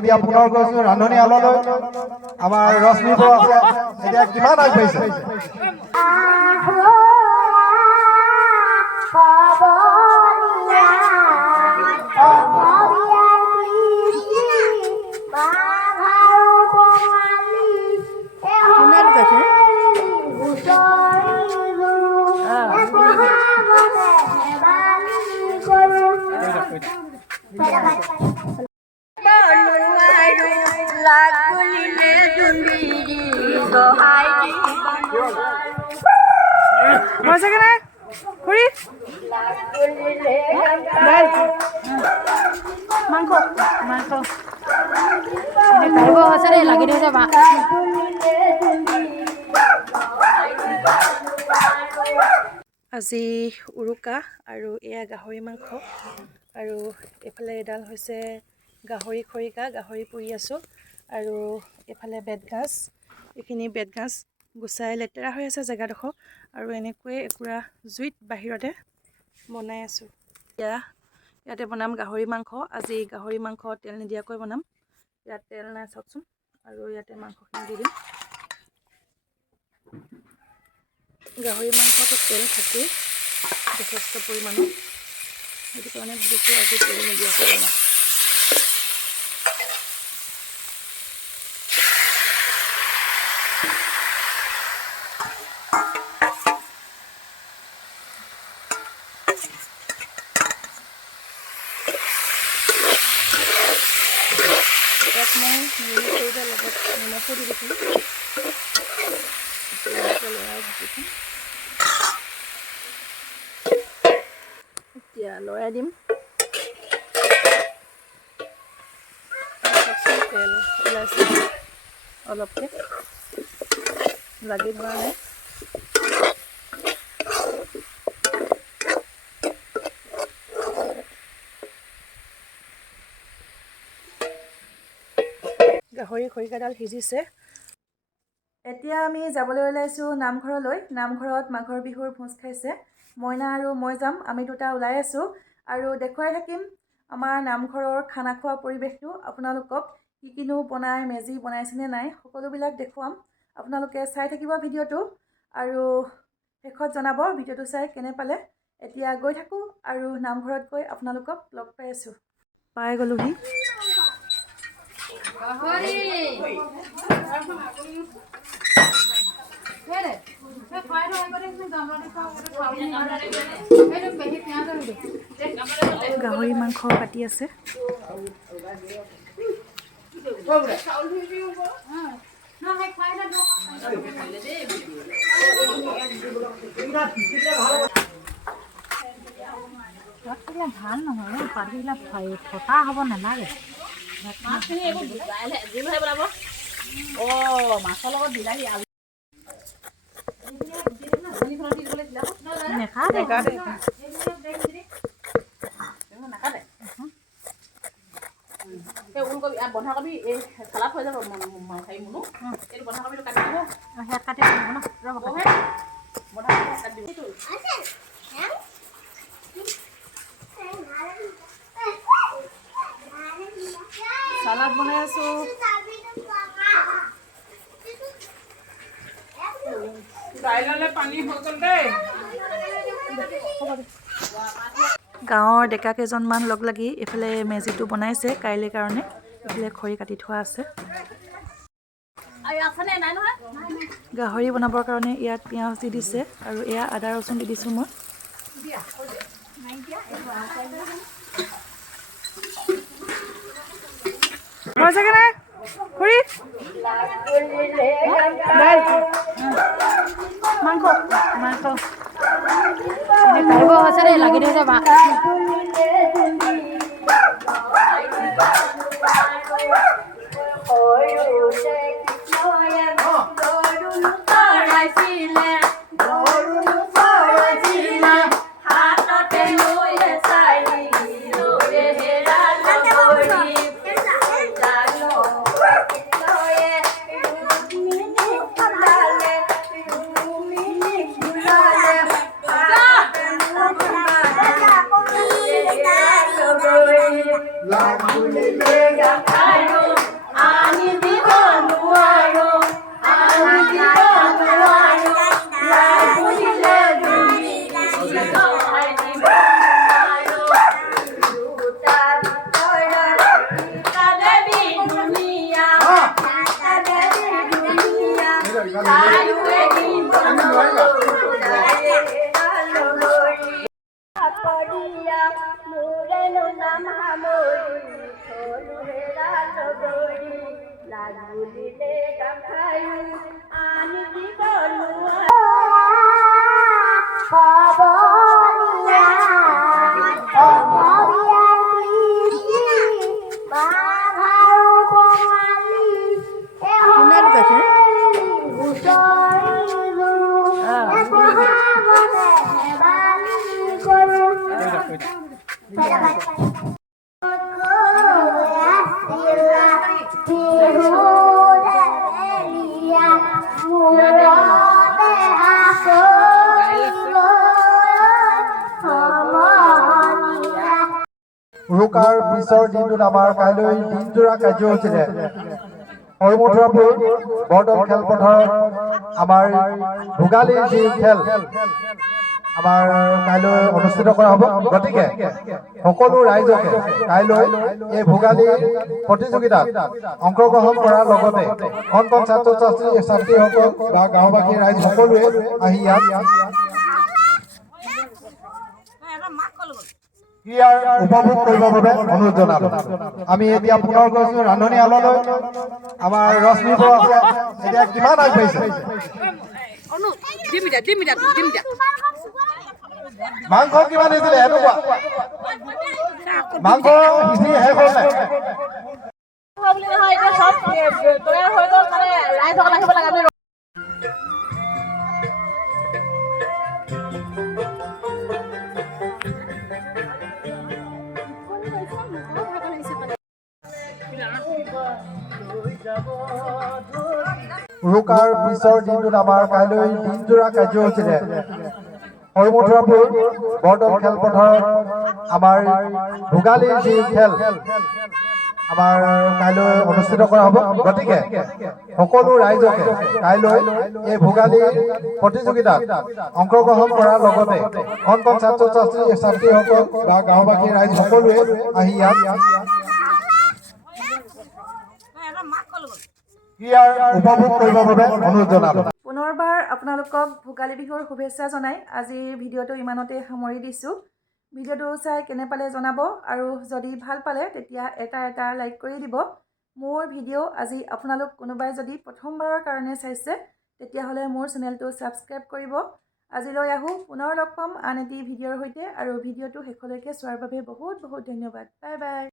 এতিয়া পুনৰ গৈছোঁ ৰান্ধনীশাললৈ। আমাৰ ৰশ্মি বৌ আছে, এতিয়া কিমান আগবাঢ়িছে। আজি উৰুকা আৰু এয়া গাহৰি মাংস আৰু এফালে এডাল হৈছে গাহৰি খৰিকা, গাহৰি পুৰি আছোঁ আৰু এফালে বেতগাজ, এইখিনি বেতগাজ গুচাই লেতেৰা হৈ আছে জেগাডোখৰ আৰু এনেকৈয়ে একুৰা জুইত বাহিৰতে বনাই আছোঁ। ইয়াতে বনাম গাহৰি মাংস। আজি গাহৰি মাংস তেল নিদিয়াকৈ বনাম। ইয়াত তেল নাই চাওকচোন আৰু ইয়াতে মাংসখিনি দি দিম। গাহৰি মাংসটো তেল থাকেই যথেষ্ট পৰিমাণৰ, সেইটো কাৰণে ভাবিছোঁ আজি তেল নিদিয়াকৈ বনাম। ইয়াত মই মিলি কৰিবৰ লগত নিমখো দি দিছিলোঁ। লৰাই ভাজিছোঁ, এতিয়া লৰাই দিম। তেল ওলাইছে অলপকৈ, লাগি ধৰা নাই। গাহৰি খৰিকাডাল সিজিছে। এতিয়া আমি যাবলৈ ওলাইছোঁ নামঘৰলৈ। নামঘৰত মাঘৰ বিহুৰ ভোজ খাইছে। মইনা আৰু মই যাম, আমি দুটা ওলাই আছোঁ আৰু দেখুৱাই থাকিম আমাৰ নামঘৰৰ খানা খোৱা পৰিৱেশটো আপোনালোকক। কি কিনো বনাই, মেজি বনাইছেনে নাই, সকলোবিলাক দেখুৱাম। আপোনালোকে চাই থাকিব ভিডিঅ'টো আৰু শেষত জনাব ভিডিঅ'টো চাই কেনে পালে। এতিয়া গৈ থাকোঁ আৰু নামঘৰত গৈ আপোনালোকক লগ পাই আছোঁ। পাই গ'লোহি। গাহৰি মাংস কাটি আছে। ভাল নহয়, পাতিবিলাক ফটা হ'ব নালাগে। মাছখিনি এইবোৰ জোল হৈ বনাব। মাছৰ লগত বিলাহী আলু নাকাটে। ওলকবি বন্ধাকবি এই চালাড হৈ যাব। হেৰি মুনু এইটো বন্ধাকবিটো কাটি দিব। সেয়াত কাটি দিব ন, বন্ধাকবি কাটি দিব। চালাড বনাই আছোঁ। গাঁৱৰ ডেকা কেইজনমান লগ লাগি এইফালে মেজিটো বনাইছে কাইলৈ কাৰণে। এইফালে খৰি কাটি থোৱা আছে। গাহৰি বনাবৰ কাৰণে ইয়াত পিঁয়াজ দি দিছে আৰু এয়া আদা ৰচুন দি দিছোঁ মই। মাংস মাংস পাৰিব হৈছে দেই, লাগি ধৰিছে বা। Like উৰুকাৰ পিছৰ দিনটোত আমাৰ কাইলৈ দিনজোৰা কাৰ্যসূচীৰে হৰিমথুৰাপুৰ বৰদল খেলপথাৰত আমাৰ ভোগালীৰ যি খেল আমাৰ কাইলৈ অনুষ্ঠিত কৰা হ'ব। গতিকে সকলো ৰাইজকে কাইলৈ এই ভোগালী প্ৰতিযোগিতাত অংশগ্ৰহণ কৰাৰ লগতে কণ কণ ছাত্ৰ ছাত্ৰীসকল বা গাঁওবাসী ৰাইজ সকলোৱে আহি ইয়াত ক্ৰীড়াৰ উপভোগ কৰিবৰ বাবে অনুৰোধ জনালো। আমি এতিয়া পুনৰ গৈছো ৰান্ধনীশাললৈ। আমাৰ ৰশ্মি বৰুৱা আছে, এতিয়া কিমান আগবাঢ়িছে? মাংস কিমান হৈছিলে সেইটো কোৱা? মাংস সিজি শেষ হ'ল নাই? উৰুকাৰ পিছৰ দিনটোত আমাৰ কাইলৈ দিনজোৰা কাৰ্যসূচীৰে হৰিমথুৰাপুৰ বৰদল খেলপথাৰত আমাৰ ভোগালীৰ যি খেল আমাৰ কাইলৈ অনুষ্ঠিত কৰা হ'ব। গতিকে সকলো ৰাইজকে কাইলৈ এই ভোগালী প্ৰতিযোগিতাত অংশগ্ৰহণ কৰাৰ লগতে কণ কণ ছাত্ৰ ছাত্ৰীসকল বা গাঁওবাসী ৰাইজ সকলোৱে আহি ইয়াত ক্ৰীড়াৰ উপভোগ কৰিবৰ বাবে অনুৰোধ জনালো। পুনৰবাৰ আপোনালোকক ভোগালী বিহুৰ শুভেচ্ছা জনাই আজিৰ ভিডিঅ'টো ইমানতে সামৰি দিছোঁ। ভিডিঅ'টো চাই কেনে পালে জনাব, আৰু যদি ভাল পালে তেতিয়া এটা লাইক কৰি দিব। মোৰ ভিডিঅ' আজি আপোনালোক কোনোবাই যদি প্ৰথমবাৰৰ কাৰণে চাইছে তেতিয়াহ'লে মোৰ চেনেলটো ছাবস্ক্ৰাইব কৰিব। আজিলৈ আহোঁ, পুনৰ লগ পাম আন এটি ভিডিঅ'ৰ সৈতে, আৰু ভিডিঅ'টো শেষলৈকে চোৱাৰ বাবে বহুত বহুত ধন্যবাদ। Bye bye.